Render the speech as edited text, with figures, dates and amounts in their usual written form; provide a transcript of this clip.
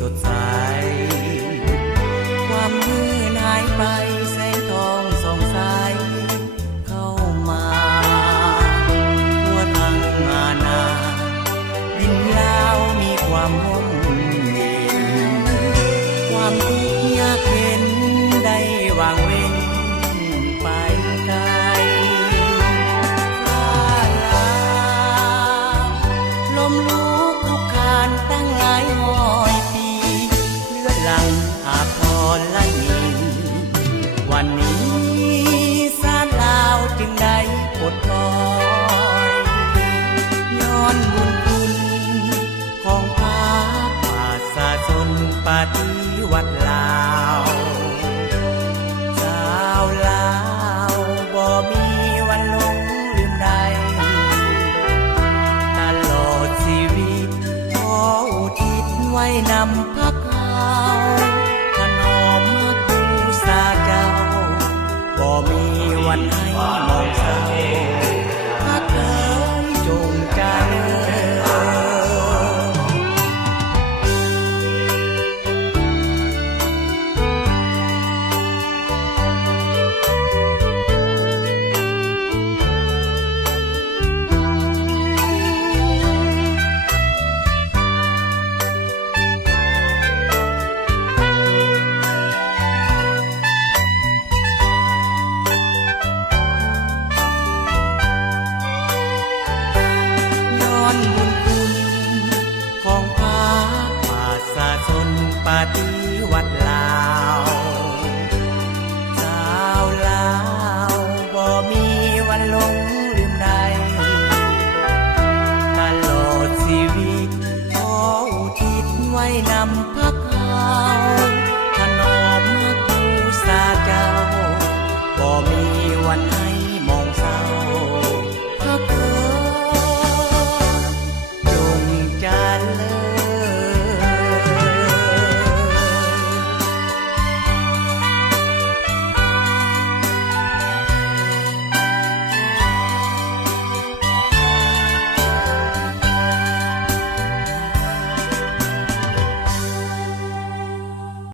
สดใสความมืดหายไปแสงทองส่องใสเข้ามาทั่วทั้งอาณาดินลาวมีความร่มเย็นความทุกข์ยากเข็นได้วางเว้นไปไกลลมลุกคุกคานตั้งหลายร้อยปีเลือดหลั่งอาบทรละนีวันนี้ศาลลาวจึงได้ปลดปล่อยย้อนบุญคุณของพระประชาชนปฏิวัติลาวชาวลาวบ่มีวันหลงลืมใดตลอดชีวิตขออุทิศไว้นำพา